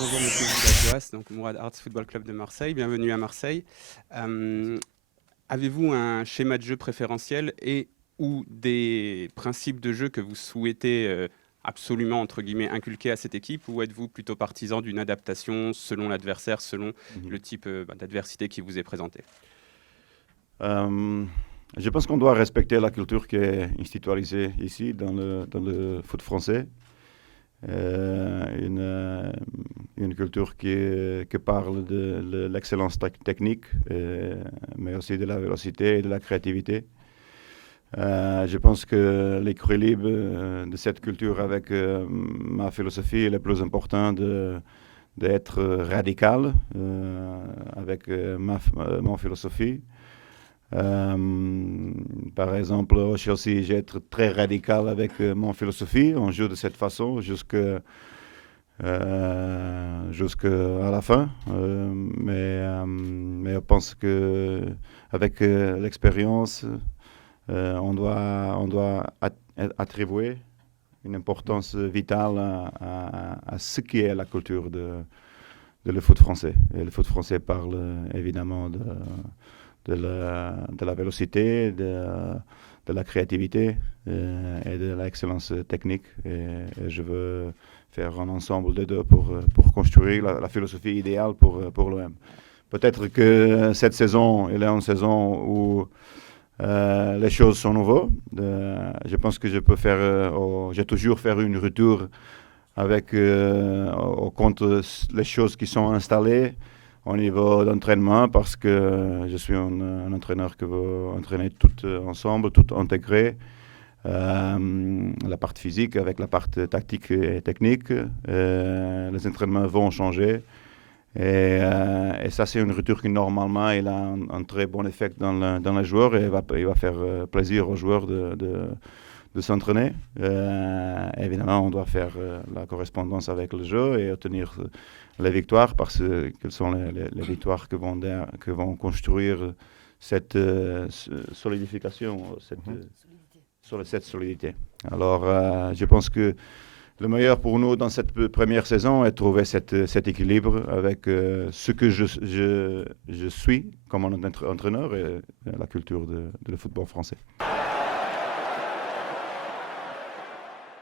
Bonjour Monsieur Villajoas, donc Mourad Arts Football Club de Marseille, bienvenue à Marseille. Euh, Avez-vous un schéma de jeu préférentiel et ou des principes de jeu que vous souhaitez absolument, entre guillemets, inculquer à cette équipe, ou êtes-vous plutôt partisan d'une adaptation selon l'adversaire, selon Mhm. le type d'adversité qui vous est présenté? Euh, je pense qu'on doit respecter la culture qui est institutionnalisée ici dans le foot français. Une culture qui parle de l'excellence technique, mais aussi de la vélocité et de la créativité. Je pense que l'équilibre de cette culture avec ma philosophie est le plus important d'être radical avec mon philosophie. Par exemple, au Chelsea, j'ai été très radical avec mon philosophie. On joue de cette façon jusqu'à la fin. Mais je pense que avec l'expérience, on doit attribuer une importance vitale à ce qui est la culture de le foot français. Et le foot français parle évidemment de la vélocité, de la créativité et de l'excellence technique. Et je veux faire un ensemble des deux pour construire la philosophie idéale pour l'OM. Peut-être que cette saison, elle est une saison où les choses sont nouvelles. Je pense que je peux faire, j'ai toujours fait une retour avec au compte les choses qui sont installées au niveau d'entraînement parce que je suis un entraîneur qui veut entraîner tout ensemble, tout intégré. La partie physique avec la partie tactique et technique. Les entraînements vont changer. Et ça, c'est une retour qui, normalement, il a un très bon effet dans les joueurs et il va faire plaisir aux joueurs de s'entraîner. Évidemment, on doit faire la correspondance avec le jeu et obtenir les victoires parce que ce sont les victoires que vont construire cette solidification, cette solidité. Alors, je pense que le meilleur pour nous dans cette première saison est de trouver cet équilibre avec ce que je suis comme un entraîneur et la culture de le football français.